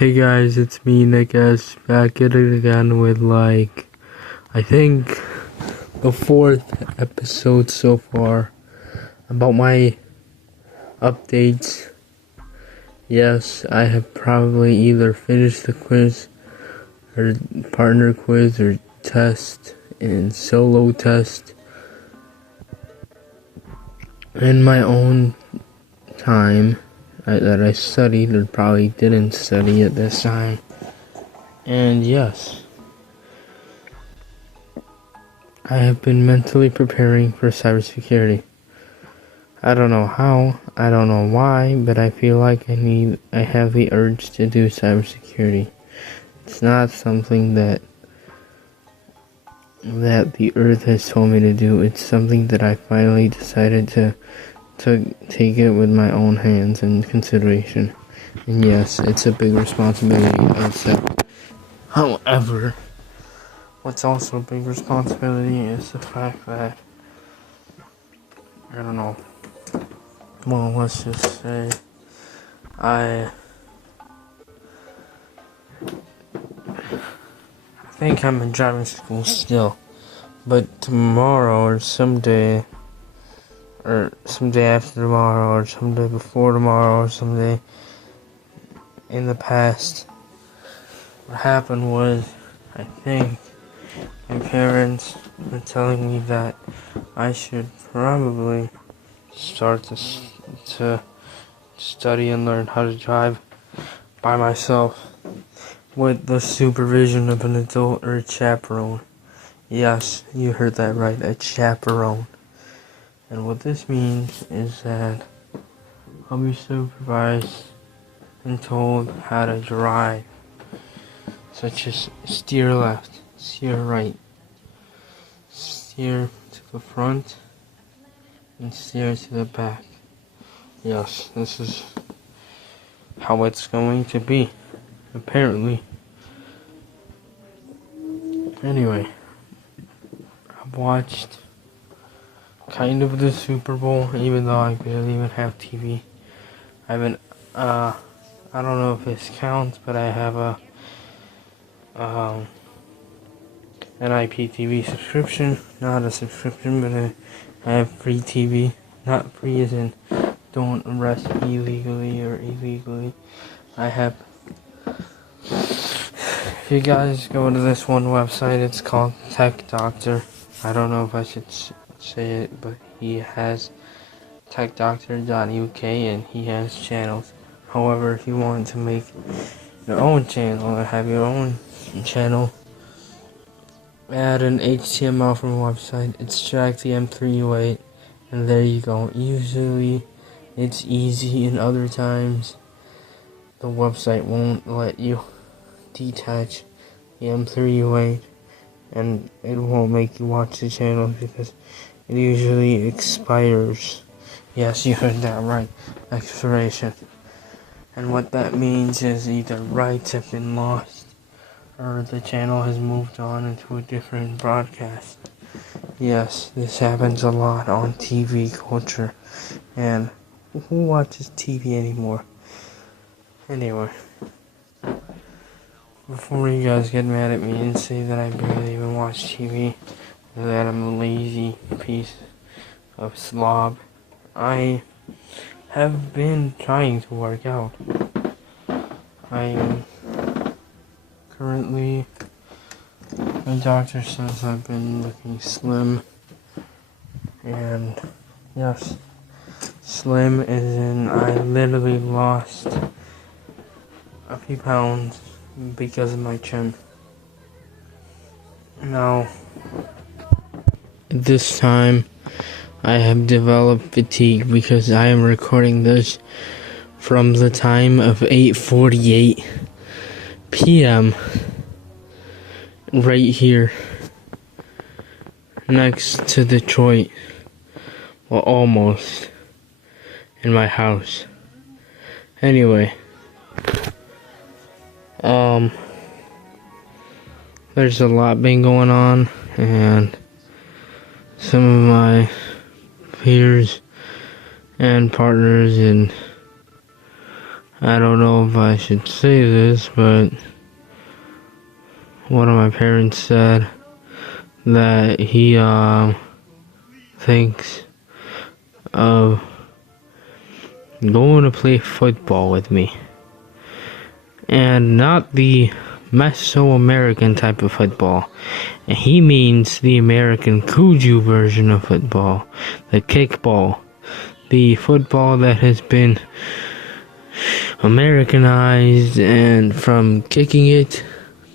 Hey guys, it's me, Nick S, back at it again with I think the 4th episode so far about my updates. Yes, I have probably either finished the quiz or partner quiz or test and solo test in my own time that I studied or probably didn't study at this time. And yes, I have been mentally preparing for cybersecurity. I don't know how, I don't know why, but I feel like I have the urge to do cybersecurity. It's not something that the earth has told me to do. It's something that I finally decided to take it with my own hands and consideration. And yes, it's a big responsibility, however, what's also a big responsibility is the fact that, I don't know, well, let's just say, I think I'm in driving school still, but tomorrow or someday after tomorrow or someday before tomorrow or someday in the past, what happened was, I think my parents were telling me that I should probably start to study and learn how to drive by myself with the supervision of an adult or a chaperone. Yes, you heard that right, a chaperone. And what this means is that I'll be supervised and told how to drive, such as steer left, steer right, steer to the front, and steer to the back. Yes, this is how it's going to be, apparently. Anyway, I've watched kind of the Super Bowl, even though I barely even have TV. I haven't, I don't know if this counts, but I have an IPTV subscription. Not a subscription, but I have free TV. Not free as in don't arrest me legally or illegally. I have, if you guys go to this one website, it's called Tech Doctor. I don't know if I should say it, but he has techdoctor.uk and he has channels. However, if you want to make your own channel or have your own channel, add an HTML from a website, extract the M3U8, and there you go. Usually it's easy, and other times the website won't let you detach the M3U8 and it won't make you watch the channel because it usually expires. Yes, you heard that right, expiration. And what that means is either rights have been lost or the channel has moved on into a different broadcast. Yes, this happens a lot on TV culture. And who watches TV anymore? Anyway, before you guys get mad at me and say that I barely even watch TV, or that I'm a lazy piece of slob, I have been trying to work out. I am currently, my doctor says I've been looking slim, and yes, slim as in I literally lost a few pounds because of my chin. Now, this time I have developed fatigue because I am recording this from the time of 8:48 p.m. right here next to Detroit. Well, almost in my house. Anyway, there's a lot been going on, and some of my peers and partners and I don't know if I should say this, but one of my parents said that he thinks of going to play football with me. And not the Mesoamerican type of football. And he means the American Cuju version of football. The kickball. The football that has been Americanized, and from kicking it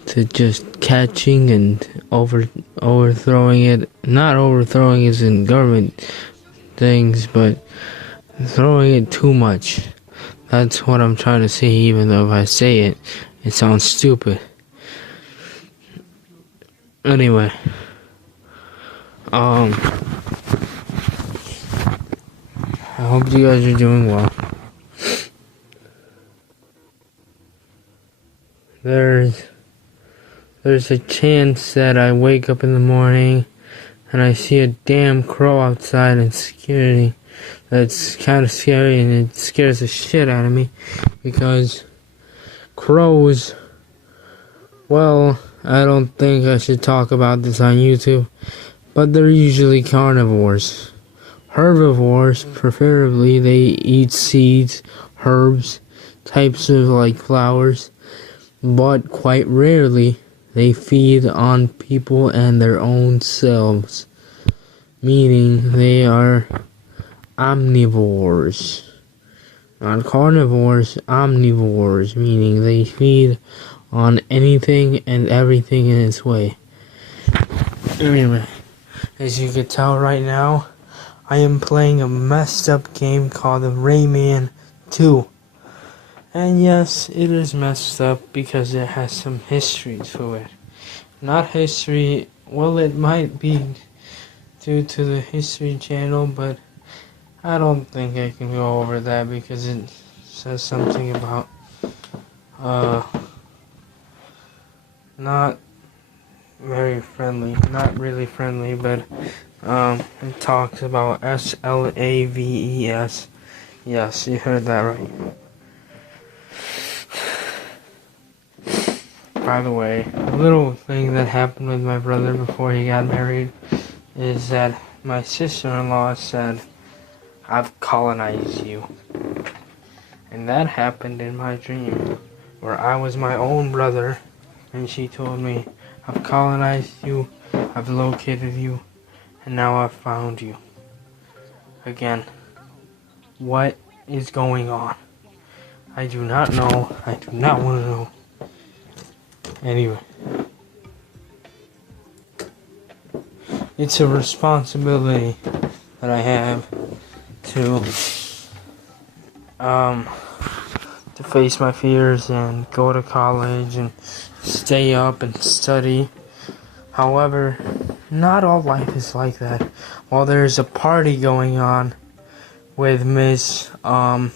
to just catching and overthrowing it. Not overthrowing as in government things, but throwing it too much. That's what I'm trying to say, even though if I say it, it sounds stupid. Anyway, I hope you guys are doing well. There's a chance that I wake up in the morning and I see a damn crow outside and scares me. That's kind of scary, and it scares the shit out of me, because crows, well, I don't think I should talk about this on YouTube, but they're usually carnivores. Herbivores, preferably, they eat seeds, herbs, types of like flowers, but quite rarely they feed on people and their own selves, meaning they are omnivores. Not carnivores, omnivores, meaning they feed on anything and everything in its way. Anyway, as you can tell right now, I am playing a messed up game called Rayman 2. And yes, it is messed up because it has some history to it. Not history, well, it might be due to the History Channel, but I don't think I can go over that because it says something about not very friendly, not really friendly, but it talks about SLAVES. Yes, you heard that right. By the way, a little thing that happened with my brother before he got married is that my sister-in-law said, "I've colonized you." And that happened in my dream, where I was my own brother, and she told me, "I've colonized you, I've located you, and now I've found you." Again, what is going on? I do not know. I do not want to know. Anyway, it's a responsibility that I have to face my fears and go to college and stay up and study. However, not all life is like that. While there's a party going on with Miss, I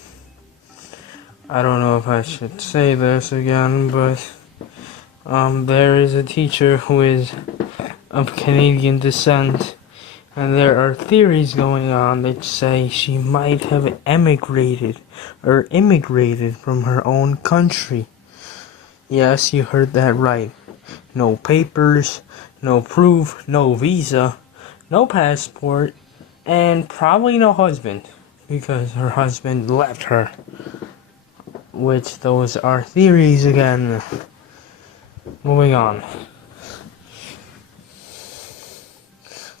don't know if I should say this again, but there is a teacher who is of Canadian descent, and there are theories going on that say she might have emigrated or immigrated from her own country. Yes, you heard that right. No papers, no proof, no visa, no passport, and probably no husband, because her husband left her. Which, those are theories again. Moving on.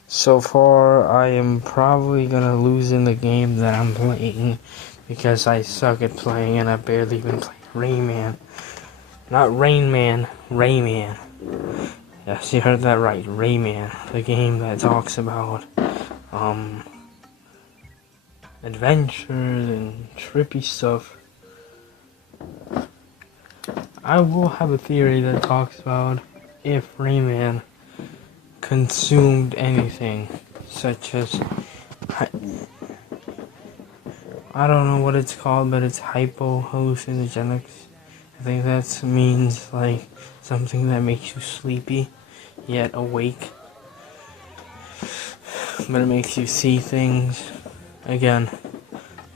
So far, I am probably gonna lose in the game that I'm playing, because I suck at playing and I barely even play Rayman. Not Rain Man, Rayman. Yes, you heard that right, Rayman. The game that talks about adventures and trippy stuff. I will have a theory that talks about if Rayman consumed anything, such as, I don't know what it's called, but it's hypohallucinogenics. I think that means like something that makes you sleepy yet awake, but it makes you see things. Again,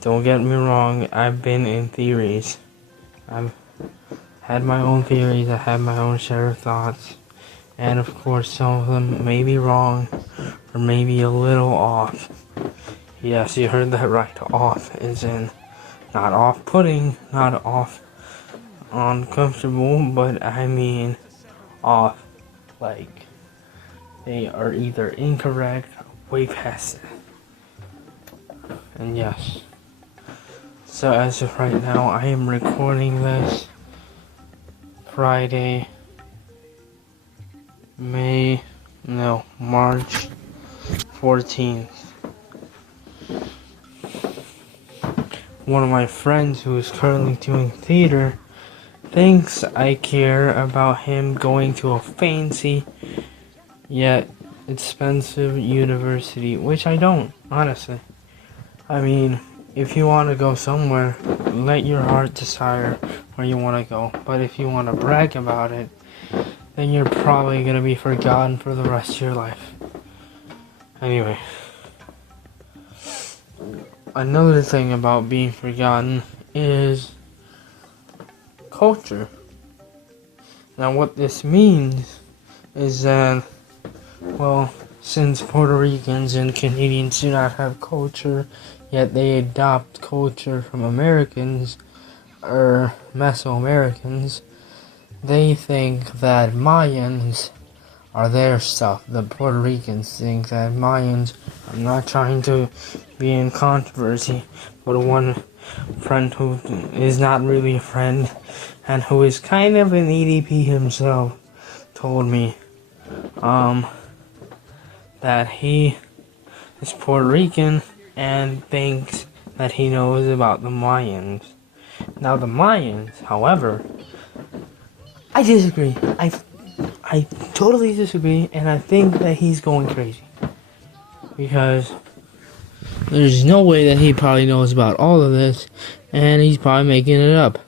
don't get me wrong, I've been in theories. I've had my own theories, I have my own share of thoughts, and of course some of them may be wrong, or maybe a little off. Yes, you heard that right, off is in not off-putting, not off uncomfortable, but I mean off, like they are either incorrect or way past it. And yes, so as of right now, I am recording this Friday, March 14th. One of my friends who is currently doing theater thinks I care about him going to a fancy yet expensive university, which I don't, honestly. I mean, if you want to go somewhere, let your heart desire where you want to go. But if you want to brag about it, then you're probably going to be forgotten for the rest of your life. Anyway. Another thing about being forgotten is culture. Now what this means is that, well, since Puerto Ricans and Canadians do not have culture, yet they adopt culture from Americans, or Mesoamericans, they think that Mayans are their stuff. The Puerto Ricans think that Mayans, I'm not trying to be in controversy, but one friend who is not really a friend and who is kind of an EDP himself told me that he is Puerto Rican and thinks that he knows about the Mayans. Now the Mayans, however, I disagree. I totally disagree, and I think that he's going crazy. Because there's no way that he probably knows about all of this, and he's probably making it up.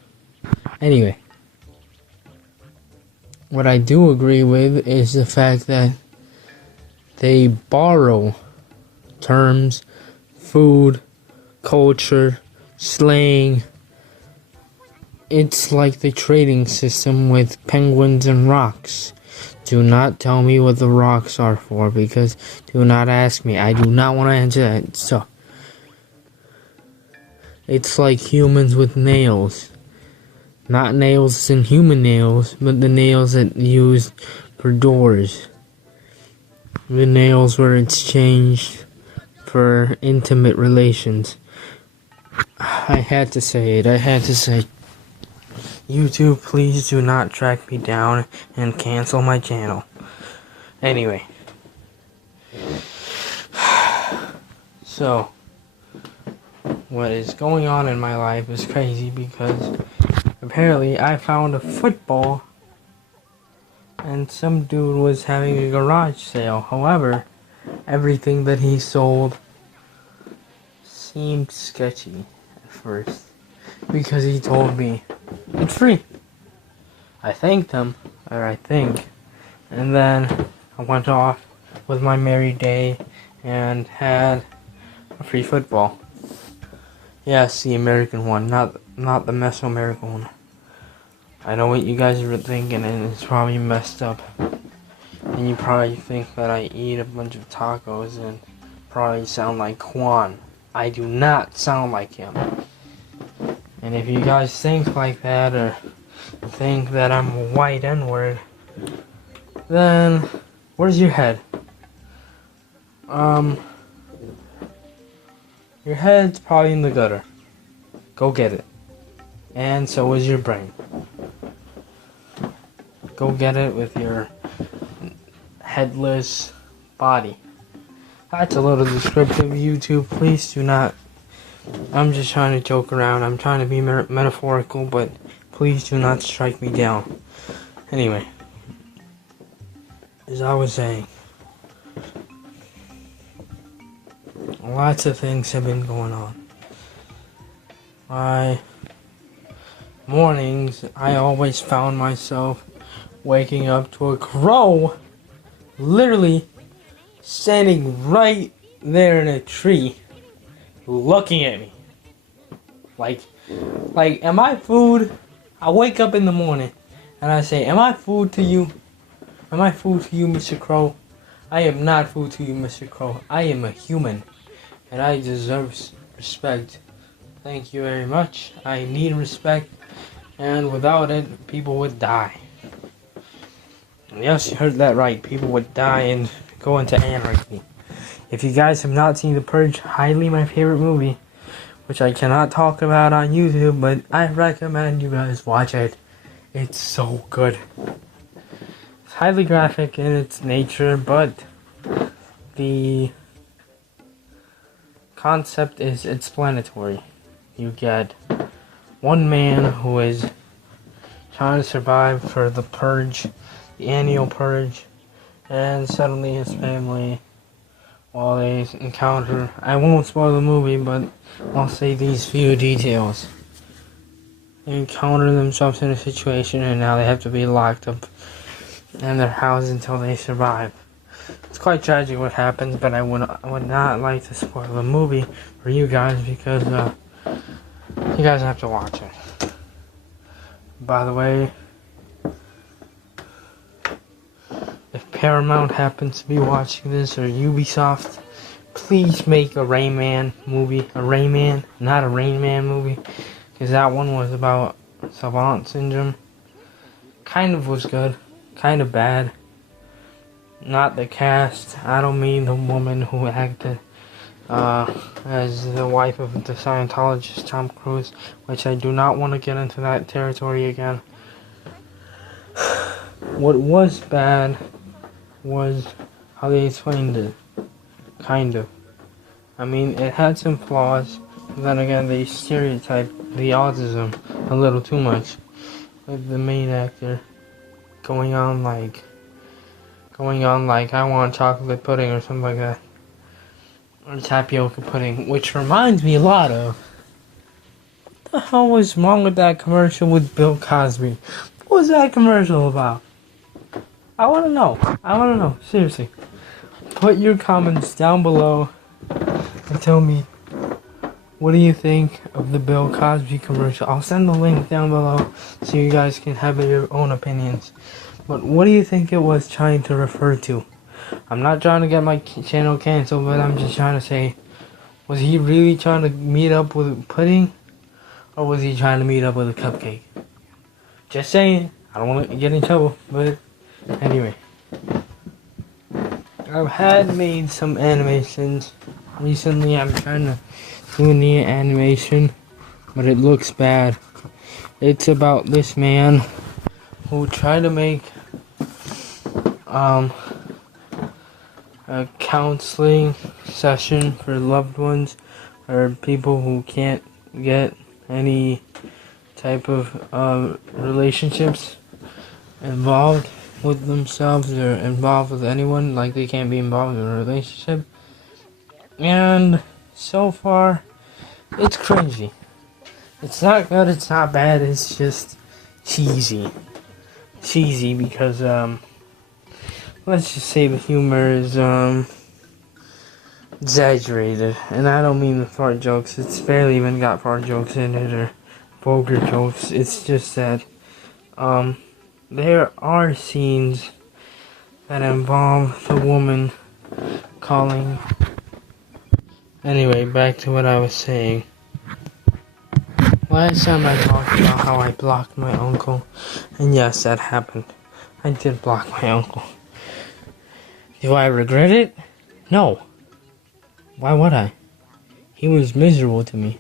Anyway, what I do agree with is the fact that they borrow terms, food, culture, slang. It's like the trading system with penguins and rocks. Do not tell me what the rocks are for, because do not ask me. I do not want to answer that. So, it's like humans with nails. Not nails in human nails, but the nails that used for doors. The nails were exchanged for intimate relations. I had to say it. YouTube, please do not track me down and cancel my channel. Anyway. So, what is going on in my life is crazy because apparently I found a football and some dude was having a garage sale. However, everything that he sold seemed sketchy at first because he told me it's free. I thanked him, and then I went off with my merry day and had a free football. Yes, the American one, not the Mesoamerican one. I know what you guys are thinking, and it's probably messed up. And you probably think that I eat a bunch of tacos and probably sound like Quan. I do not sound like him. And if you guys think like that, or think that I'm a white N-word, then where's your head? Your head's probably in the gutter. Go get it. And so is your brain. Go get it with your headless body. That's a little descriptive, YouTube. Please do not. I'm just trying to joke around. I'm trying to be metaphorical, but please do not strike me down. Anyway, as I was saying, lots of things have been going on. My mornings, I always found myself waking up to a crow literally standing right there in a tree looking at me. Like, am I food? I wake up in the morning and I say, am I food to you? Am I food to you, Mr. Crow? I am not food to you, Mr. Crow. I am a human and I deserve respect. Thank you very much. I need respect, and without it, people would die. Yes, you heard that right. People would die and go into anarchy. If you guys have not seen The Purge, highly my favorite movie, which I cannot talk about on YouTube, but I recommend you guys watch it. It's so good. It's highly graphic in its nature, but the concept is explanatory. You get one man who is trying to survive for the purge, the annual purge, and suddenly his family, while they encounter, I won't spoil the movie, but I'll say these few details. They encounter themselves in a situation and now they have to be locked up in their house until they survive. It's quite tragic what happens, but I would not like to spoil the movie for you guys because you guys have to watch it. By the way, if Paramount happens to be watching this, or Ubisoft, please make a Rayman movie. A Rayman, not a Rain Man movie. Because that one was about Savant Syndrome. Kind of was good. Kind of bad. Not the cast. I don't mean the woman who acted as the wife of the Scientologist Tom Cruise, which I do not want to get into that territory again. What was bad was how they explained it. Kind of. I mean, it had some flaws, but then again, they stereotyped the autism a little too much, with the main actor going on like, I want chocolate pudding or something like that. Or tapioca pudding, which reminds me a lot of, what the hell was wrong with that commercial with Bill Cosby? What was that commercial about? I want to know, seriously. Put your comments down below and tell me, what do you think of the Bill Cosby commercial? I'll send the link down below so you guys can have your own opinions. But what do you think it was trying to refer to? I'm not trying to get my channel canceled, but I'm just trying to say, was he really trying to meet up with pudding? Or was he trying to meet up with a cupcake? Just saying. I don't want to get in trouble, but anyway. I've had made some animations. Recently I'm trying to do a new animation, but it looks bad. It's about this man who tried to make a counseling session for loved ones or people who can't get any type of relationships involved with themselves or involved with anyone, like they can't be involved in a relationship. And so far, it's cringy. It's not good, it's not bad, it's just cheesy. Cheesy because, let's just say the humor is, exaggerated. And I don't mean the fart jokes, it's barely even got fart jokes in it or vulgar jokes. It's just that, there are scenes that involve the woman calling. Anyway, back to what I was saying. Last time I talked about how I blocked my uncle, and yes, that happened. I did block my uncle. Do I regret it? No. Why would I? He was miserable to me.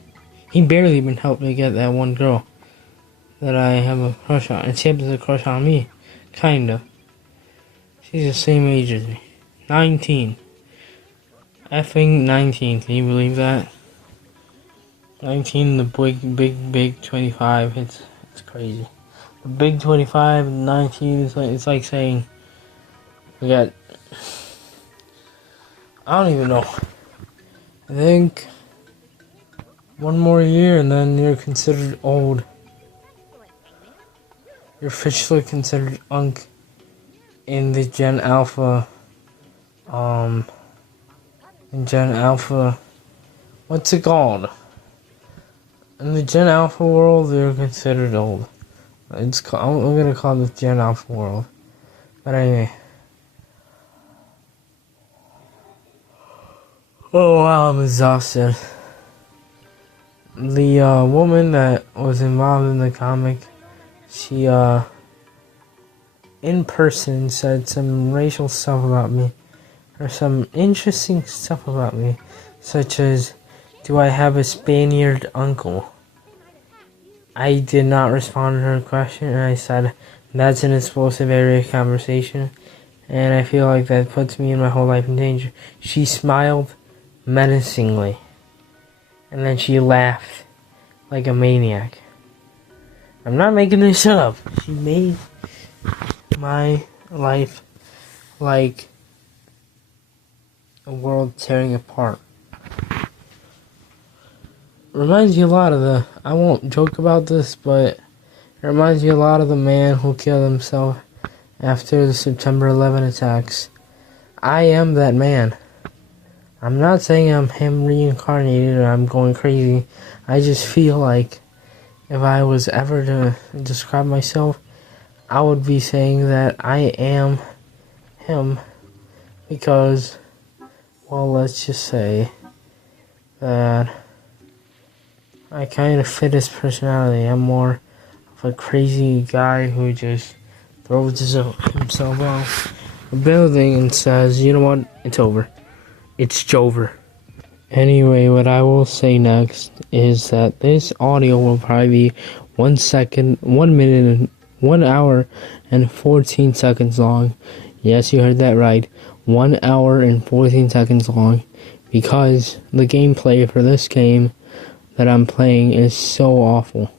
He barely even helped me get that one girl that I have a crush on, and she has a crush on me. Kinda. She's the same age as me. 19. Effing 19, can you believe that? 19, the big 25, it's crazy. The big 25 and 19 is like, it's like saying, we got, I don't even know. I think one more year and then you're considered old. You're officially considered unk in the Gen Alpha, what's it called? In the Gen Alpha world, they're considered old. I'm gonna call this Gen Alpha World. But anyway. Oh wow, I'm exhausted. The woman that was involved in the comic, she in person said some racial stuff about me, or some interesting stuff about me, such as, do I have a Spaniard uncle? I did not respond to her question, and I said, that's an explosive area of conversation, and I feel like that puts me and my whole life in danger. She smiled menacingly, and then she laughed like a maniac. I'm not making this up. She made my life like a world tearing apart. Reminds you a lot of I won't joke about this, but it reminds you a lot of the man who killed himself after the September 11 attacks. I am that man. I'm not saying I'm him reincarnated or I'm going crazy. I just feel like if I was ever to describe myself, I would be saying that I am him because, well, let's just say that I kind of fit his personality. I'm more of a crazy guy who just throws himself off a building and says, you know what, it's over. It's Jover. Anyway, what I will say next is that this audio will probably be 1 minute, 1 hour and 14 seconds long. Yes, you heard that right. 1 hour and 14 seconds long. Because the gameplay for this game that I'm playing is so awful.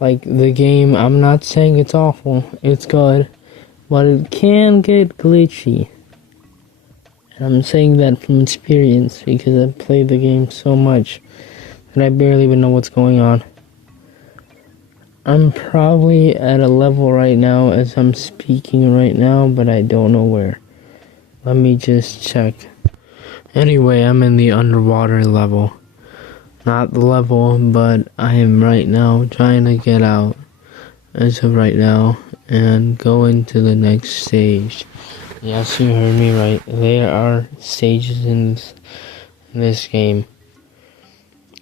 Like, the game, I'm not saying it's awful. It's good. But it can get glitchy. I'm saying that from experience because I've played the game so much that I barely even know what's going on. I'm probably at a level right now as I'm speaking right now, but I don't know where. Let me just check. Anyway, I'm in the underwater level. Not the level, but I am right now trying to get out as of right now and go into the next stage. Yes, you heard me right. There are stages in this game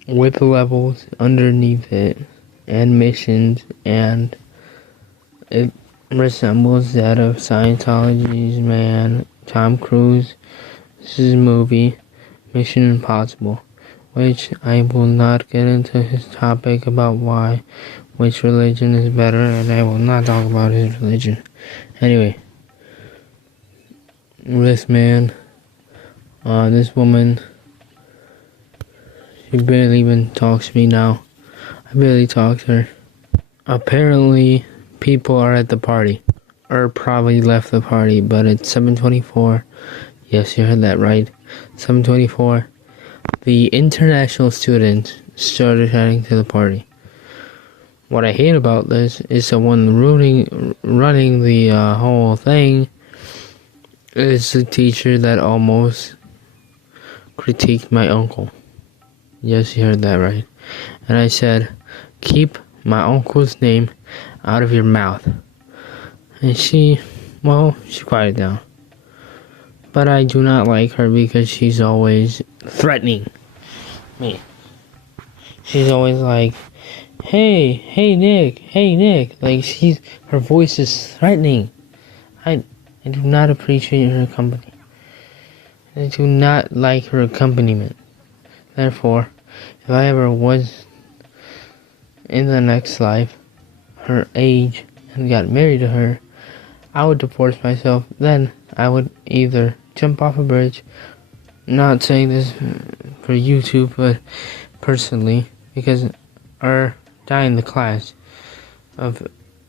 with levels underneath it and missions, and it resembles that of Scientology's man, Tom Cruise. This is a movie, Mission Impossible, which I will not get into his topic about which religion is better, and I will not talk about his religion. Anyway. This man, this woman, she barely even talks to me now. I barely talk to her. Apparently, people are at the party. Or probably left the party, but it's 7:24. Yes, you heard that right. 7:24. The international students started heading to the party. What I hate about this is the one running the whole thing is the teacher that almost critiqued my uncle. Yes, you heard that right. And I said, keep my uncle's name out of your mouth. And she quieted down. But I do not like her because she's always threatening me. She's always like, hey Nick. Like, her voice is threatening. I do not appreciate her company. I do not like her accompaniment. Therefore, if I ever was in the next life her age and got married to her, I would divorce myself. Then I would either jump off a bridge, not saying this for YouTube, but personally, because die in the class of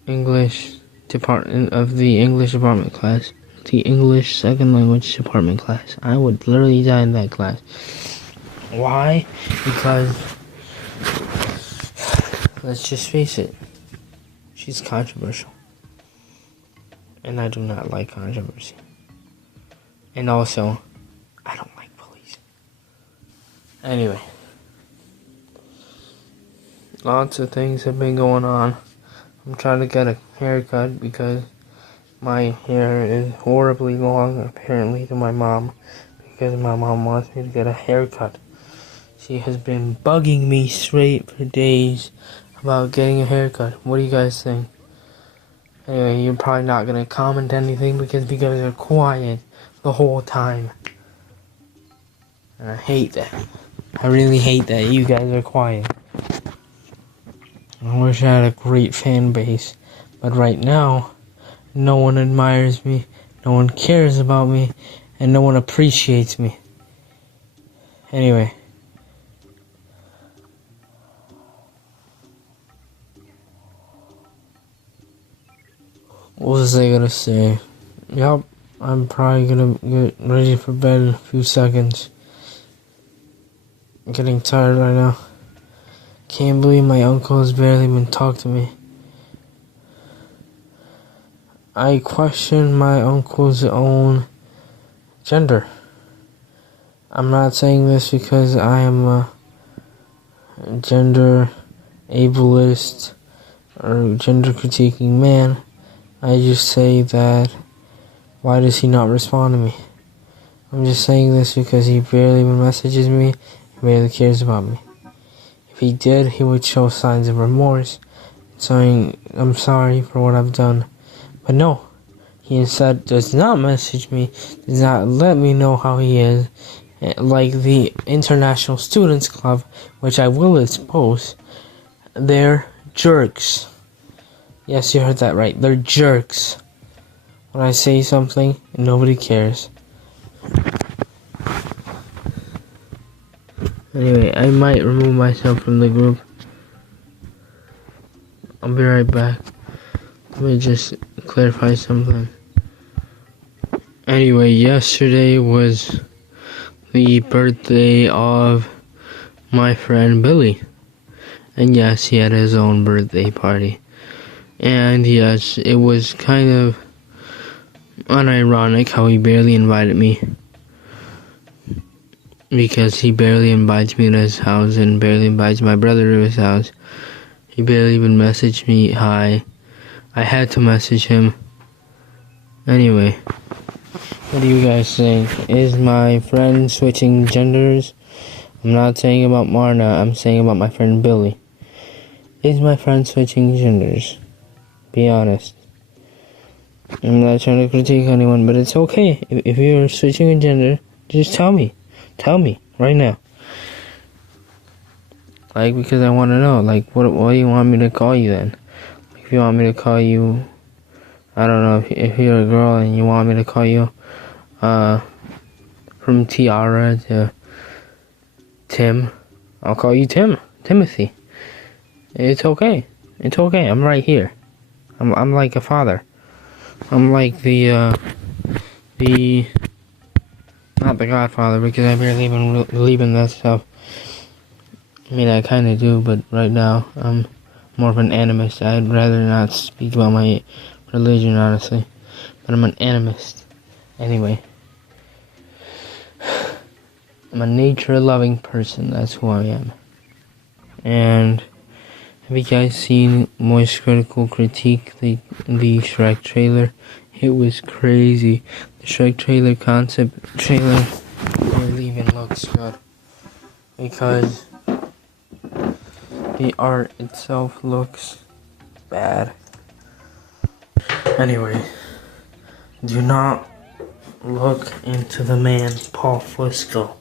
English department of the English department class, the English second language department class. I would literally die in that class. Why? Because let's just face it, she's controversial, and I do not like controversy. And also, I don't like police. Anyway, lots of things have been going on I'm trying to get a haircut because my hair is horribly long, apparently, to my mom. Because my mom wants me to get a haircut. She has been bugging me straight for days about getting a haircut. What do you guys think? Anyway, you're probably not going to comment anything because you guys are quiet the whole time. And I hate that. I really hate that you guys are quiet. I wish I had a great fan base. But right now, no one admires me, no one cares about me, and no one appreciates me. Anyway. What was I gonna say? Yup, I'm probably gonna get ready for bed in a few seconds. I'm getting tired right now. Can't believe my uncle has barely even talked to me. I question my uncle's own gender. I'm not saying this because I am a gender ableist or gender critiquing man. I just say that, why does he not respond to me? I'm just saying this because he barely even messages me, he barely cares about me. If he did, he would show signs of remorse, saying, I'm sorry for what I've done. But no, he instead does not message me, does not let me know how he is, like the International Students Club, which I will expose. They're jerks. Yes, you heard that right. They're jerks. When I say something, nobody cares. Anyway, I might remove myself from the group. I'll be right back. Let me just clarify something. Anyway, yesterday was the birthday of my friend Billy. And yes, he had his own birthday party. And yes, it was kind of unironic how he barely invited me. Because he barely invites me to his house and barely invites my brother to his house. He barely even messaged me hi. I had to message him. Anyway, what do you guys think? Is my friend switching genders? I'm not saying about Marna, I'm saying about my friend Billy. Is my friend switching genders? Be honest. I'm not trying to critique anyone, but it's okay. If you're switching a gender, just tell me. Tell me, right now. Like, because I want to know. Like, what do you want me to call you then? If you want me to call you, I don't know, if you're a girl and you want me to call you, from Tiara to Tim, I'll call you Timothy. It's okay. It's okay. I'm right here. I'm like a father. I'm like the not the Godfather, because I barely even believe in that stuff. I mean, I kind of do, but right now I'm more of an animist. I'd rather not speak about my religion, honestly. But I'm an animist. Anyway. I'm a nature-loving person. That's who I am. And have you guys seen Moist Critical Critique, the Shrek trailer? It was crazy. The Shrek trailer concept trailer barely even looks good. Because the art itself looks bad. Anyway, do not look into the man Paul Fusco.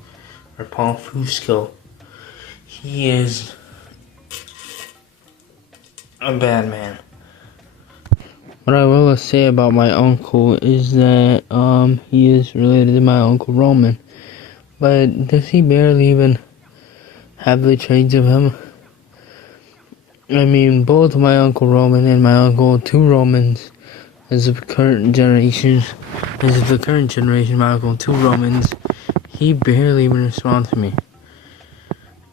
Or Paul Fusco. He is a bad man. What I will say about my uncle is that he is related to my Uncle Roman. But does he barely even have the traits of him? I mean, both my Uncle Roman and my Uncle Two Romans, as of the current generation, my Uncle Two Romans, he barely even responds to me.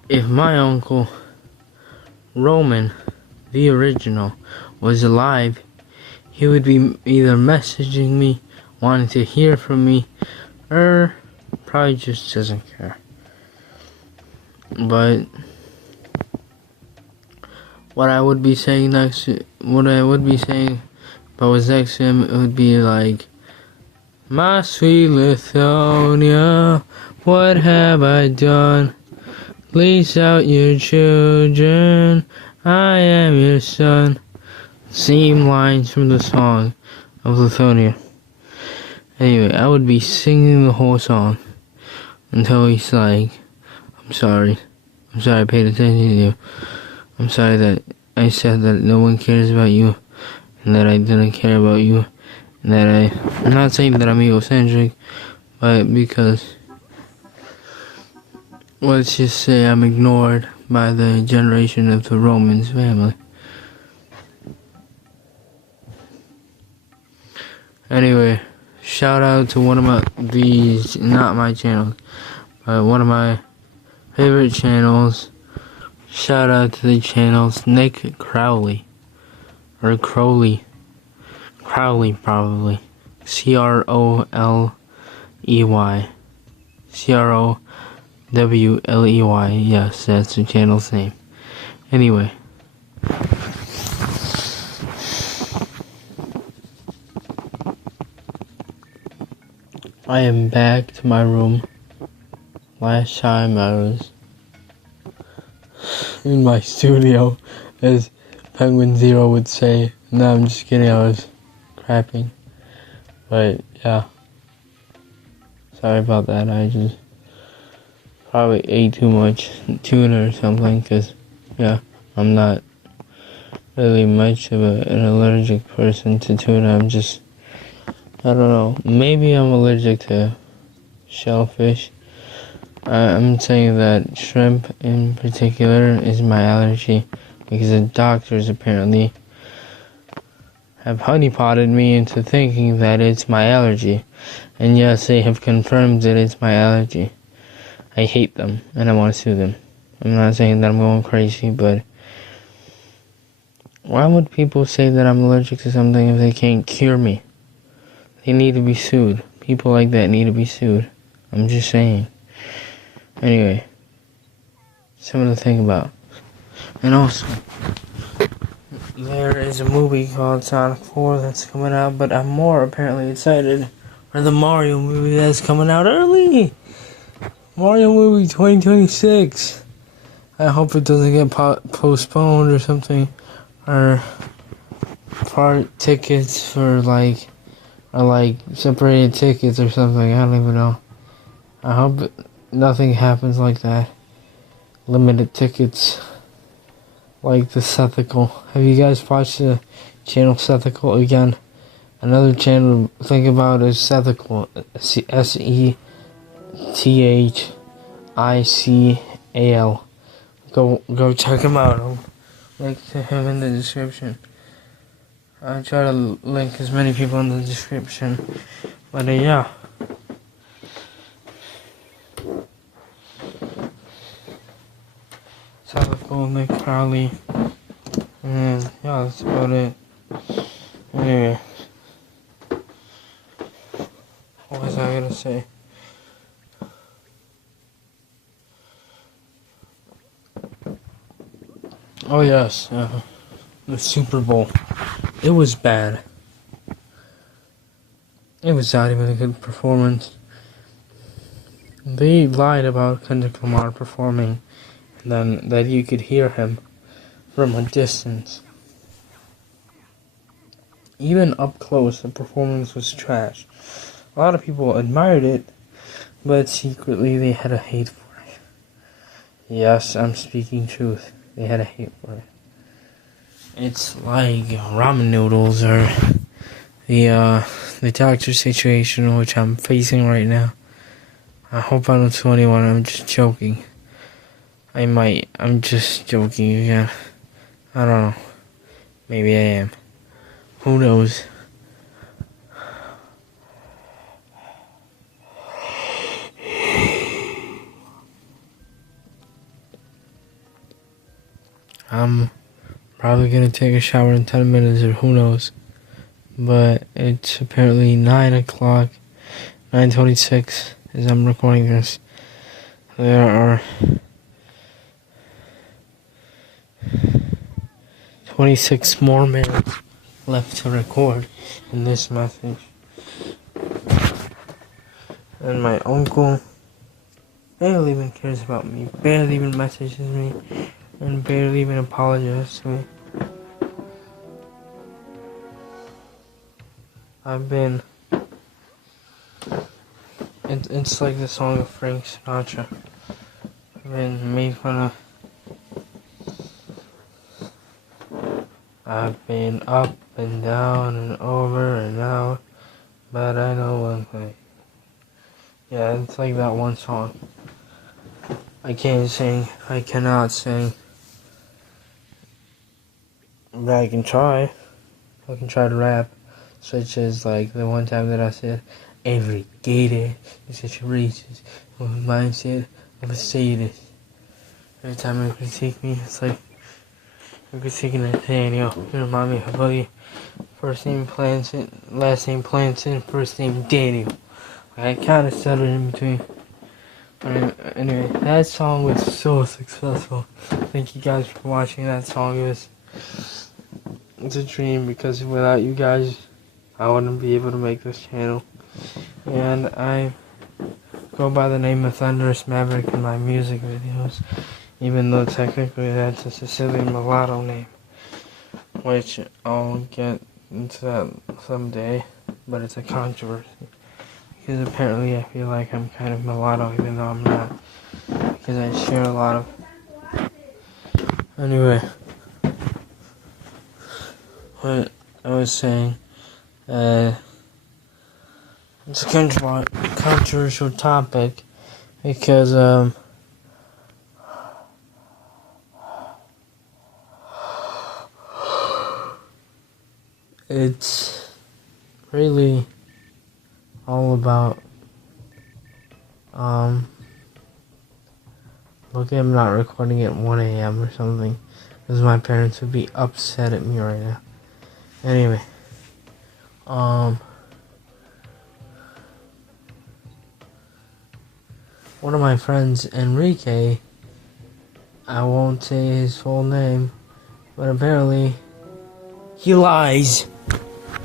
If my Uncle Roman, the original, was alive, he would be either messaging me, wanting to hear from me, or probably just doesn't care. But what I would be saying next, what I would be saying if I was next to him, it would be like, my sweet Lithonia, what have I done? Lease out your children, I am your son. Same lines from the song of Lithonia. Anyway, I would be singing the whole song until he's like, I'm sorry I paid attention to you. I'm sorry that I said that no one cares about you, and that I didn't care about you, and that I'm not saying that I'm egocentric, but because, let's just say I'm ignored by the generation of the Romans family. Anyway, shout out to one of these, not my channels, but one of my favorite channels. Shout out to the channels Nick Crowley, or Crowley probably, Crowley, Crowley, yes, that's the channel's name. Anyway, I am back to my room. Last time I was in my studio, as Penguin Zero would say. No, I'm just kidding, I was crapping. But, yeah. Sorry about that, I just probably ate too much tuna or something, because, yeah, I'm not really much of an allergic person to tuna. I'm just, I don't know, maybe I'm allergic to shellfish. I'm saying that shrimp in particular is my allergy because the doctors apparently have honeypotted me into thinking that it's my allergy. And yes, they have confirmed that it's my allergy. I hate them and I want to sue them. I'm not saying that I'm going crazy, but why would people say that I'm allergic to something if they can't cure me? They need to be sued. People like that need to be sued. I'm just saying. Anyway, something to think about. And also, there is a movie called Sonic 4 that's coming out, but I'm more apparently excited for the Mario movie that's coming out early. Mario movie 2026. I hope it doesn't get postponed or something, or part tickets for or separated tickets or something. I don't even know. I hope nothing happens like that. Limited tickets, like the Sethical. Have you guys watched the channel Sethical again? Another channel to think about is Sethical. SETHICAL. Go check him out. I'll link to him in the description. I try to link as many people in the description. But yeah. Sethical, Nick Crowley. And yeah, that's about it. Anyway. What was I gonna say? Oh yes, the Super Bowl. It was bad. It was not even a good performance. They lied about Kendrick Lamar performing, and then that you could hear him from a distance. Even up close, the performance was trash. A lot of people admired it, but secretly they had a hate for it. Yes, I'm speaking truth. They had a hate for it. It's like ramen noodles or the doctor situation which I'm facing right now. I hope I don't tell anyone. I'm just joking. I'm just joking again. I don't know. Maybe I am. Who knows? I'm probably gonna take a shower in 10 minutes or who knows. But it's apparently 9 o'clock, 9:26 as I'm recording this. There are 26 more minutes left to record in this message. And my uncle barely even cares about me, barely even messages me, and barely even apologizes to me. It's like the song of Frank Sinatra. I've been made fun of. I've been up and down and over and out, but I know one thing. Yeah, it's like that one song. I can't sing. I cannot sing. But I can try. I can try to rap. Such as like the one time that I said, every gator is such a racist with a mindset of a sadist. Every time they critique me, it's like I'm critiquing Nathaniel. You remind me of a buddy. First name Planson, last name Planson, first name Daniel. I kind of settled in between. But anyway, that song was so successful. Thank you guys for watching that song. It's a dream because without you guys, I wouldn't be able to make this channel. And I go by the name of Thunderous Maverick in my music videos, even though technically that's a Sicilian mulatto name, which I'll get into that someday, but it's a controversy. Because apparently I feel like I'm kind of mulatto even though I'm not. Because I share a lot of... Anyway. What I was saying, it's a controversial topic because it's really all about look, I'm not recording at 1 a.m. or something because my parents would be upset at me right now. Anyway, one of my friends, Enrique, I won't say his full name, but apparently he lies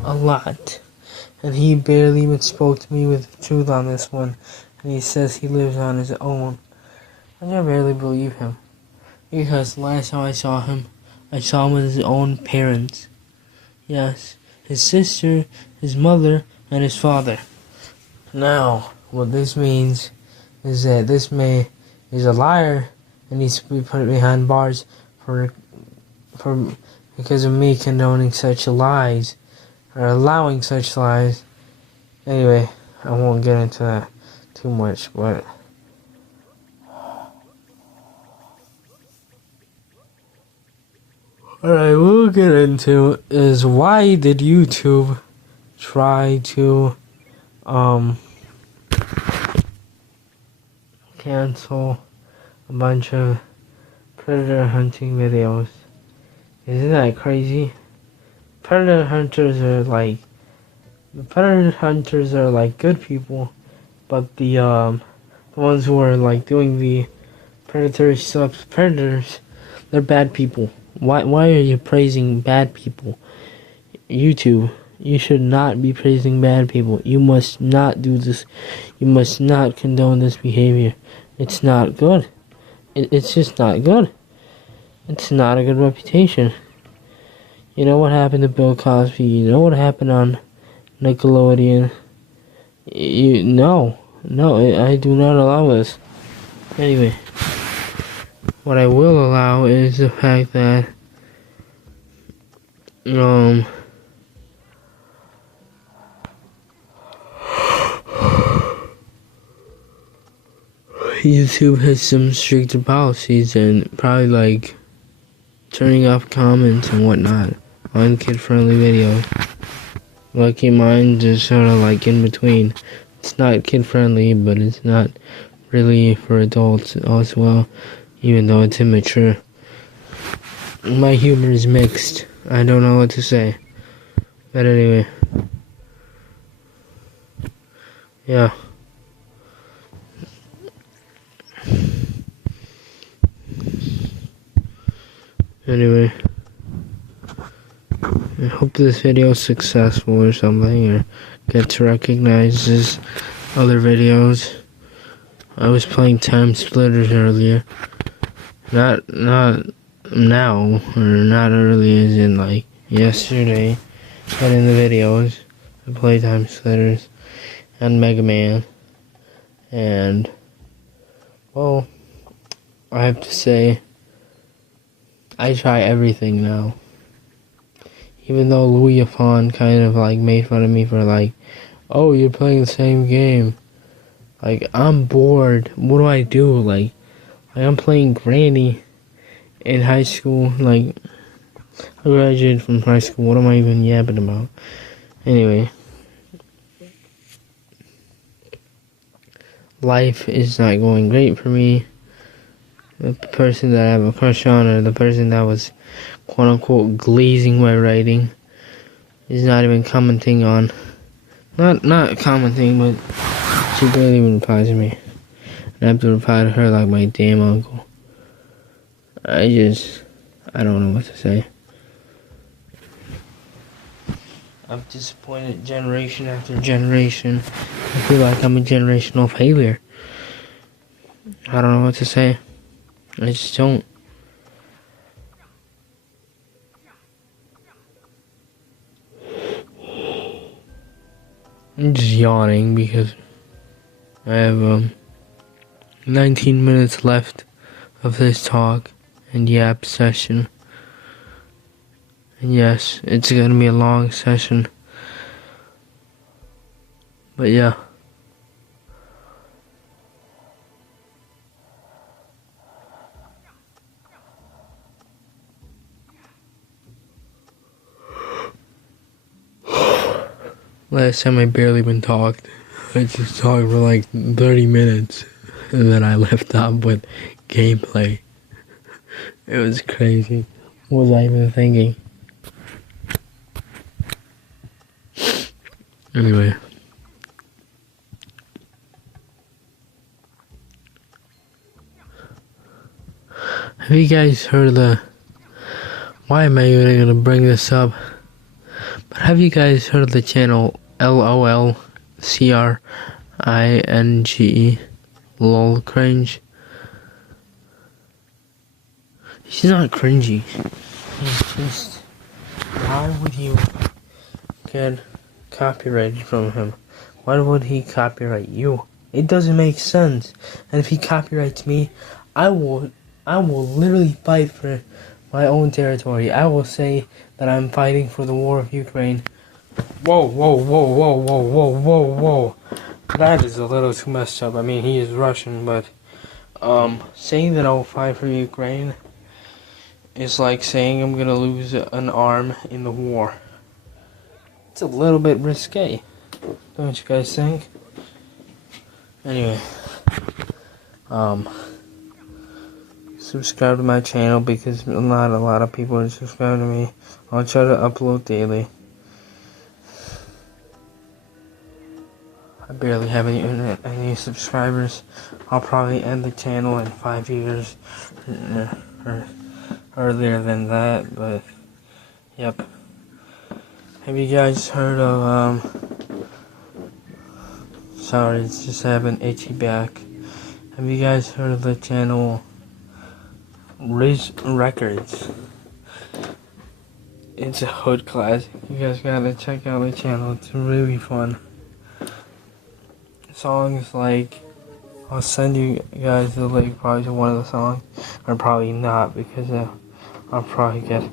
a lot, and he barely even spoke to me with the truth on this one, and he says he lives on his own. I barely believe him, because last time I saw him with his own parents. Yes, his sister, his mother, and his father. Now, what this means is that this man is a liar and needs to be put behind bars because of me condoning such lies or allowing such lies. Anyway, I won't get into that too much, but what I will get into is why did YouTube try to cancel a bunch of predator hunting videos. Isn't that crazy? Predator hunters are like good people, but the ones who are like doing the predatory stuff, predators, they're bad people. Why are you praising bad people? YouTube, you should not be praising bad people. You must not do this. You must not condone this behavior. It's not good. It's just not good. It's not a good reputation. You know what happened to Bill Cosby? You know what happened on Nickelodeon? No, I do not allow this. Anyway, what I will allow is the fact that YouTube has some stricter policies and probably like turning off comments and whatnot on kid-friendly videos. Lucky Minds is sort of like in between. It's not kid-friendly, but it's not really for adults as well, even though it's immature. My humor is mixed. I don't know what to say. But anyway. Yeah. Anyway. I hope this video is successful or something, or gets recognized as other videos. I was playing Time Splitters earlier. Not now, or not early as in like yesterday, but in the videos. I play Time Splitters and Mega Man. And, well, I have to say, I try everything now. Even though Louis Afon kind of like made fun of me for like, oh, you're playing the same game. Like, I'm bored. What do I do? Like I'm playing Granny in high school. Like, I graduated from high school. What am I even yapping about? Anyway. Life is not going great for me. The person that I have a crush on, or the person that was quote unquote glazing my writing, is not even commenting on, not commenting, but she barely even replies to me. And I have to reply to her like my damn uncle. I don't know what to say. I'm disappointed generation after generation. I feel like I'm a generational failure. I don't know what to say. I just don't. I'm just yawning because I have 19 minutes left of this talk and yap session. And yes, it's gonna be a long session. But yeah. Last time I barely even talked. I just talked for like 30 minutes. And then I left off with gameplay. It was crazy. What was I even thinking? Anyway. Have you guys heard of the... Why am I even gonna bring this up? But have you guys heard of the channel LOLCRINGE? LOL cringe? He's not cringy. He's just... Why would you get copyrighted from him? Why would he copyright you? It doesn't make sense. And if he copyrights me, I will literally fight for my own territory. I will say that I'm fighting for the war of Ukraine. Whoa. That is a little too messed up. I mean, he is Russian, but saying that I'll fight for Ukraine is like saying I'm gonna lose an arm in the war. It's a little bit risque, don't you guys think? Anyway, subscribe to my channel because not a lot of people are subscribing to me. I'll try to upload daily. I barely have any subscribers. I'll probably end the channel in 5 years or earlier than that, but yep. Have you guys heard of sorry, it's just I have an itchy back. Have you guys heard of the channel Riz Records? It's a hood classic. You guys gotta check out the channel. It's really fun. Songs like, I'll send you guys the link probably to one of the songs, or probably not because I'll probably get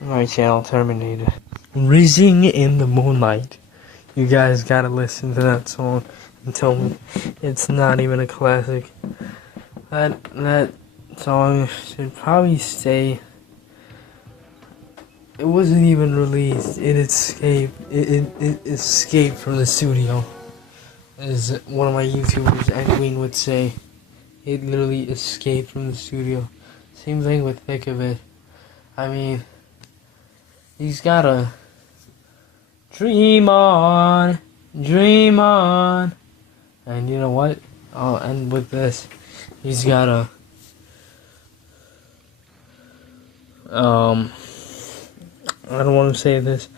my channel terminated. Rising in the Moonlight. You guys gotta listen to that song and tell me it's not even a classic. That song should probably stay. It wasn't even released. It escaped. It escaped from the studio. As one of my YouTubers, Edwin, would say, it literally escaped from the studio. Same thing with Thick of It. I mean, he's gotta dream on, and you know what? I'll end with this. He's gotta I don't want to say this.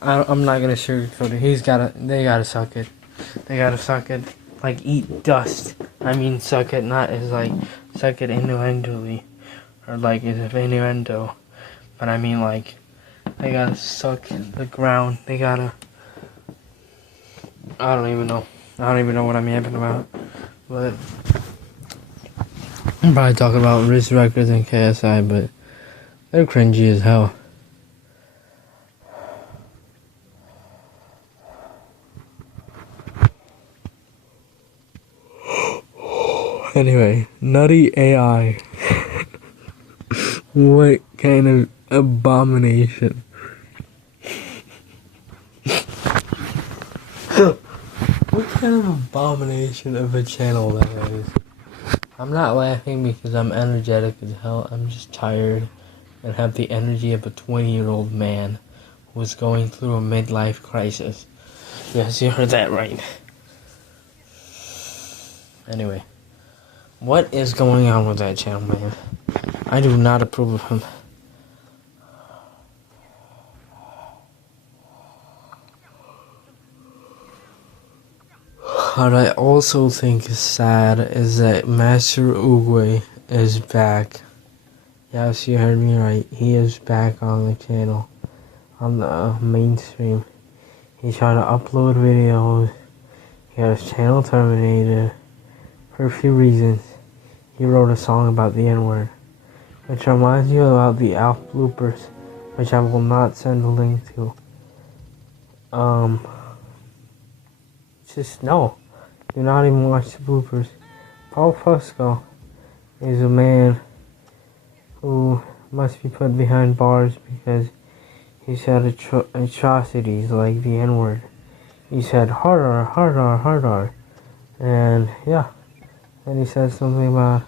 I'm not gonna sugarcoat it. They gotta suck it. They gotta suck it. Like eat dust. I mean, suck it not as like suck it innuendally, or like as an innuendo, but I mean like they gotta suck the ground. They gotta. I don't even know. I don't even know what I'm yapping about. But I'm probably talking about Risk Records and KSI, but they're cringy as hell. Anyway, Nutty AI. What kind of abomination? What kind of abomination of a channel that is? I'm not laughing because I'm energetic as hell. I'm just tired and have the energy of a 20-year-old man who is going through a midlife crisis. Yes, you heard that right. Anyway, what is going on with that channel, man? I do not approve of him. What I also think is sad is that Master Oogway is back. Yes, you heard me right. He is back on the channel, on the mainstream. He's trying to upload videos. He got his channel terminated for a few reasons. He wrote a song about the N-word, which reminds you about the Alf bloopers, which I will not send a link to. Just no. Do not even watch the bloopers. Paul Fusco is a man who must be put behind bars because he said atrocities like the N-word. He said hard R, and yeah. And he said something about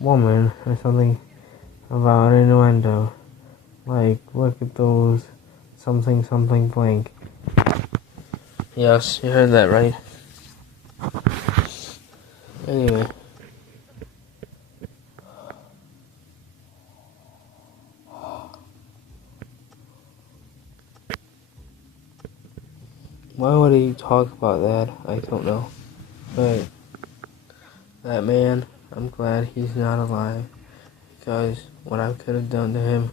woman or something about innuendo. Like, look at those something blank. Yes, you heard that right. Anyway. Why would he talk about that? I don't know. But that man, I'm glad he's not alive. Because what I could have done to him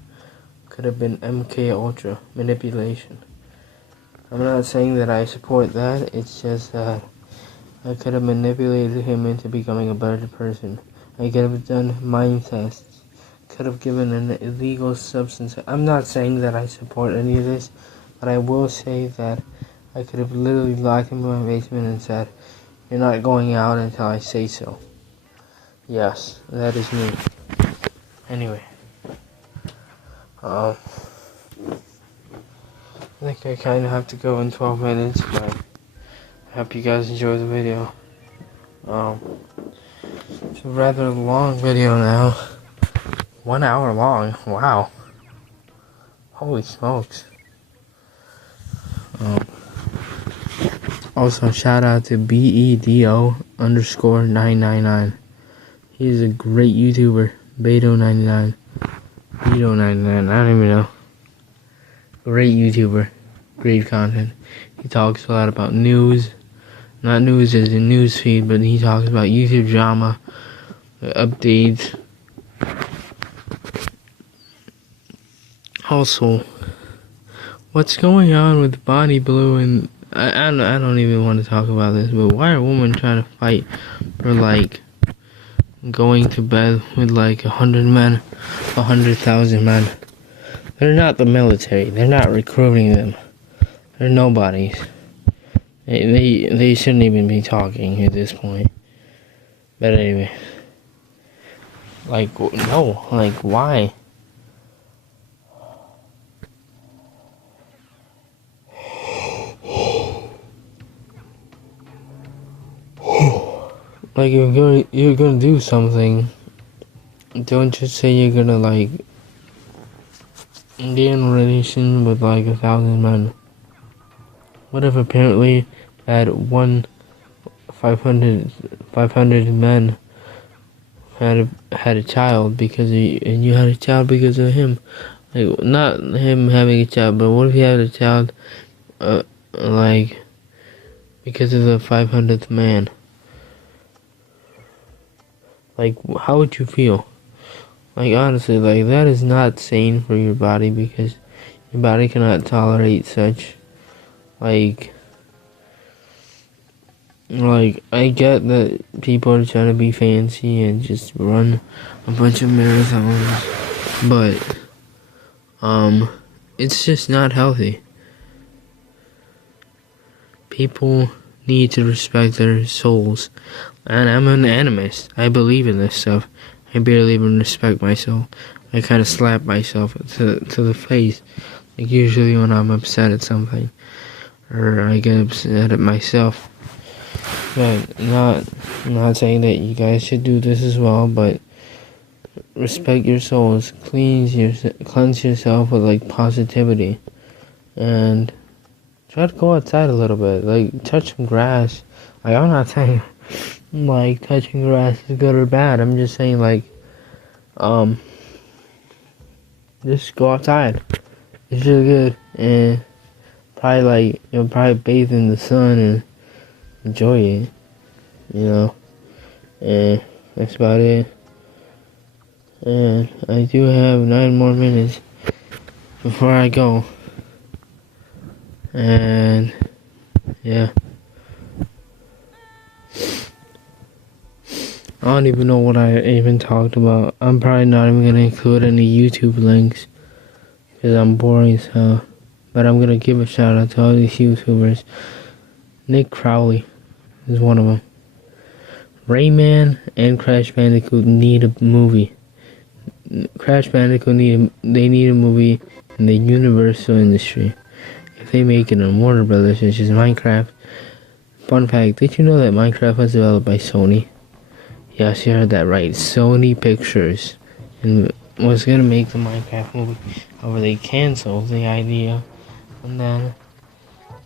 could have been MK Ultra manipulation. I'm not saying that I support that, it's just that I could have manipulated him into becoming a better person. I could have done mind tests, could have given an illegal substance. I'm not saying that I support any of this, but I will say that I could have literally locked him in my basement and said, "You're not going out until I say so." Yes, that is me. Anyway. I think I kind of have to go in 12 minutes, but I hope you guys enjoy the video. It's a rather long video now. 1 hour long. Wow. Holy smokes. Also, shout out to BEDO_999. He is a great YouTuber. Beto99. Beto99. I don't even know. Great YouTuber. Great content. He talks a lot about news. Not news as in news feed, but he talks about YouTube drama, updates. Also, what's going on with Bonnie Blue and I don't even want to talk about this, but why are women trying to fight for like going to bed with like 100 men, 100,000 men? They're not the military. They're not recruiting them. They're nobodies. They shouldn't even be talking at this point. But anyway, like no, like why? Like you're gonna do something. Don't just say you're gonna like get in a relation with like 1,000 men. What if apparently that 500 men had a child because and you had a child because of him? Like, not him having a child, but what if he had a child, like, because of the 500th man? Like, how would you feel? Like, honestly, like, that is not sane for your body, because your body cannot tolerate such, like, I get that people are trying to be fancy and just run a bunch of marathons, but, it's just not healthy. People need to respect their souls. And I'm an animist. I believe in this stuff. I barely even respect myself. I kind of slap myself to the face. Like, usually when I'm upset at something. Or I get upset at myself. But not saying that you guys should do this as well, but respect your souls. Cleanse yourself with, like, positivity. And try to go outside a little bit. Like, touch some grass. Like, I'm not saying like touching grass is good or bad. I'm just saying, like, just go outside. It's really good. And probably, like, you'll probably bathe in the sun and enjoy it, you know. And that's about it. And I do have 9 more minutes before I go. And yeah, I don't even know what I even talked about. I'm probably not even gonna include any YouTube links because I'm boring as hell. But I'm gonna give a shout out to all these YouTubers. Nick Crowley is one of them. Rayman and Crash Bandicoot need a movie. Crash Bandicoot need a movie in the Universal industry. If they make it on Warner Brothers, which is Minecraft. Fun fact, did you know that Minecraft was developed by Sony? Yes, you heard that right. Sony Pictures and was gonna make the Minecraft movie. However, they canceled the idea, and then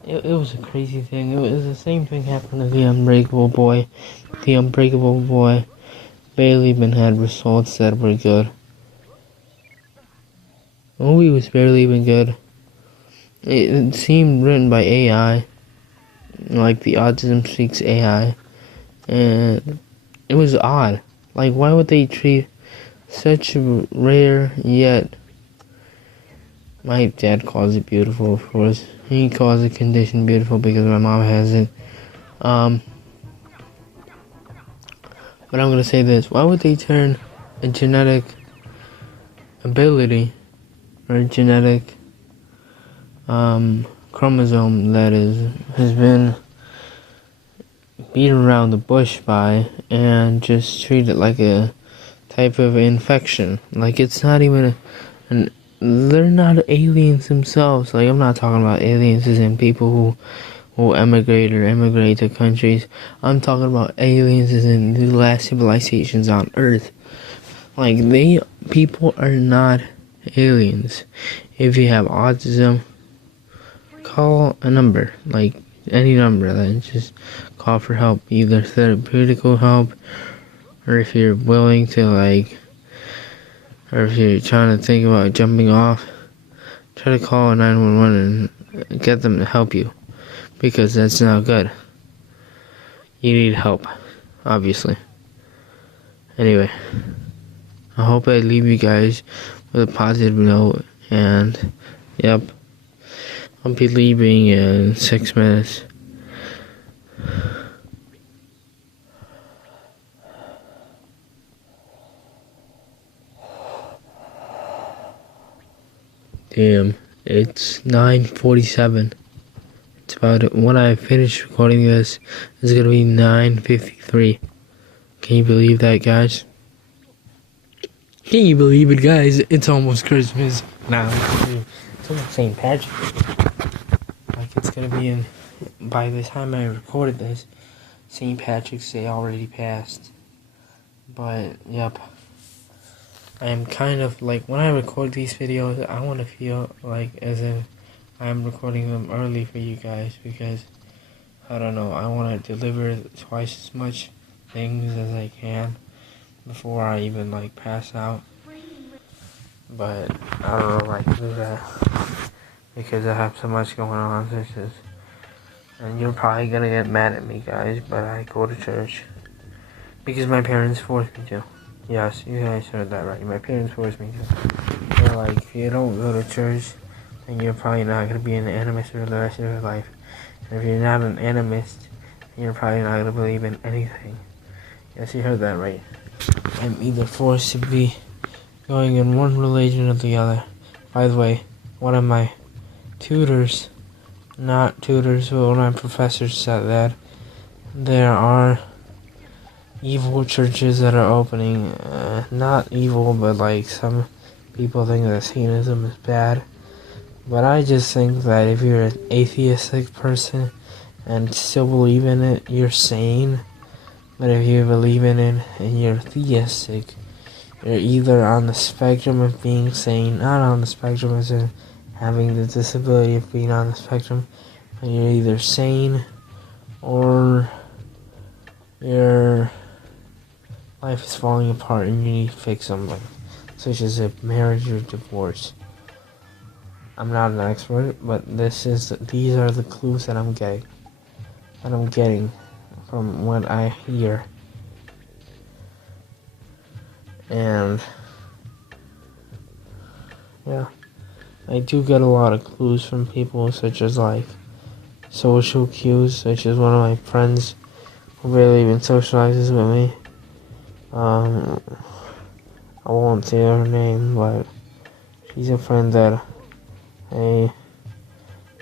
it was a crazy thing. It was the same thing happened to The Unbreakable Boy. The Unbreakable Boy barely even had results that were good. The movie was barely even good. It seemed written by AI, like the Autism Speaks AI, and it was odd. Like, why would they treat such a rare yet... My dad calls it beautiful, of course. He calls the condition beautiful because my mom has it. But I'm gonna say this. Why would they turn a genetic ability or a genetic chromosome that has been beaten around the bush by and just treat it like a type of infection? Like, it's not even they're not aliens themselves. Like, I'm not talking about aliens as in people who emigrate to countries. I'm talking about aliens as in the last civilizations on Earth. Like, people are not aliens. If you have autism, call a number, like any number, then just call for help, either therapeutical help, or if you're willing to, like, or if you're trying to think about jumping off, try to call 911 and get them to help you, because that's not good. You need help, obviously. Anyway, I hope I leave you guys with a positive note, and yep, I'll be leaving in 6 minutes. Damn, it's 9:47. It's about, when I finish recording this, it's gonna be 9:53. Can you believe that, guys? Can you believe it, guys? It's almost Christmas now. It's almost St. Patrick's Day. Like, it's gonna be by the time I recorded this, St. Patrick's Day already passed. But, yep. I am kind of, like, when I record these videos, I want to feel like as if I'm recording them early for you guys, because, I don't know, I want to deliver twice as much things as I can before I even, like, pass out. but I don't know if I can do that because I have so much going on. And you're probably gonna get mad at me, guys, but I go to church because my parents forced me to. Yes, you guys heard that right. My parents forced me to. They're like, if you don't go to church, then you're probably not gonna be an animist for the rest of your life. And if you're not an animist, then you're probably not gonna believe in anything. Yes, you heard that right. I'm either forced to be going in one religion or the other. By the way, one of my tutors, not tutors, but one of my professors said that there are evil churches that are opening. Not evil, but like some people think that Satanism is bad. But I just think that if you're an atheistic person and still believe in it, you're sane. But if you believe in it and you're theistic, you're either on the spectrum of being sane, not on the spectrum as in having the disability of being on the spectrum, but you're either sane or your life is falling apart and you need to fix something, such as a marriage or divorce. I'm not an expert, but these are the clues that I'm getting from what I hear. And yeah, I do get a lot of clues from people, such as like social cues, such as one of my friends who barely even socializes with me. I won't say her name, but she's a friend that I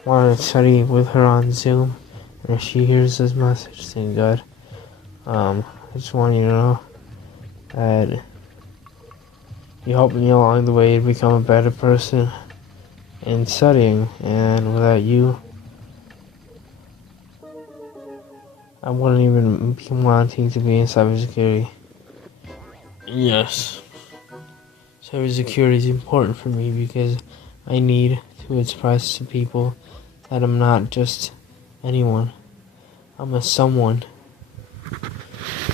want to study with her on Zoom. And if she hears this message, thank God. I just want you to know that you helped me along the way to become a better person in studying, and without you, I wouldn't even be wanting to be in cybersecurity. Yes, cybersecurity is important for me because I need to express to people that I'm not just anyone. I'm a someone.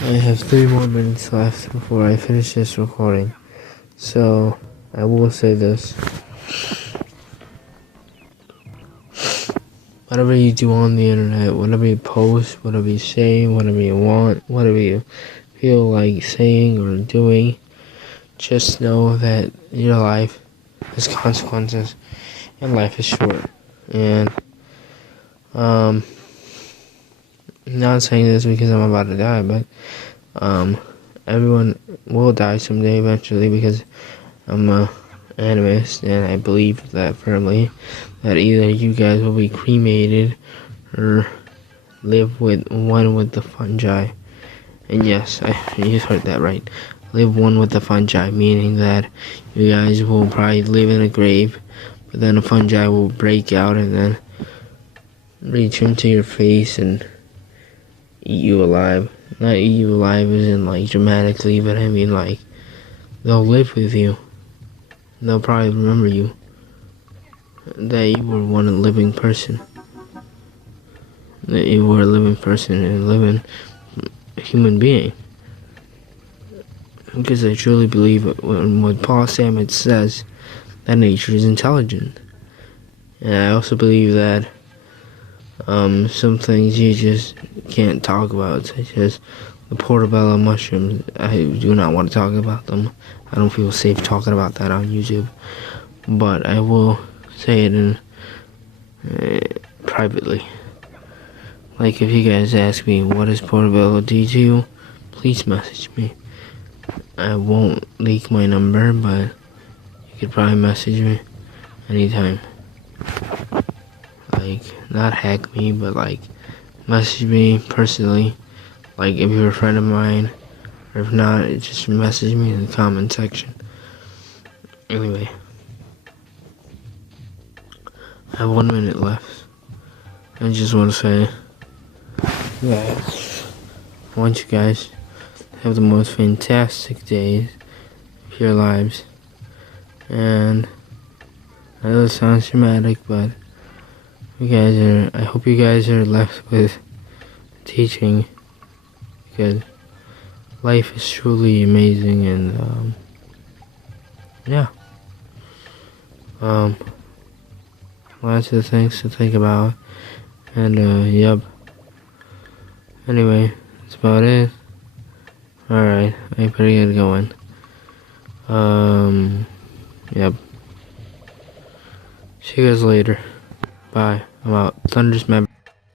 I have 3 more minutes left before I finish this recording. So, I will say this. Whatever you do on the internet, whatever you post, whatever you say, whatever you want, whatever you feel like saying or doing, just know that your life has consequences and life is short. And, I'm not saying this because I'm about to die, but, everyone will die someday eventually because I'm a animist and I believe that firmly that either you guys will be cremated or live with one with the fungi. And yes, you heard that right. Live one with the fungi, meaning that you guys will probably live in a grave, but then a fungi will break out and then reach into your face and eat you alive. Not eat you alive as in like dramatically, but I mean like they'll live with you. They'll probably remember you. That you were one living person. That you were a living person and a living human being. Because I truly believe what Paul Stamets says, that nature is intelligent. And I also believe that some things you just can't talk about, such as the portobello mushrooms. I do not want to talk about them. I don't feel safe talking about that on YouTube. But I will say it in privately. Like if you guys ask me what does portobello do to you, please message me. I won't leak my number, but you could probably message me anytime. Like, not hack me, but like message me personally. Like if you're a friend of mine, or if not, just message me in the comment section. Anyway, I have 1 minute left. I just want to say that I want you guys to have the most fantastic days of your lives. And I know it sounds dramatic, but I hope you guys are left with teaching, because life is truly amazing. And yeah, Lots of things to think about. And, yep. Anyway, that's about it. Alright, I pretty good going. Yep. See you guys later. Bye. I'm out. Thunder's member.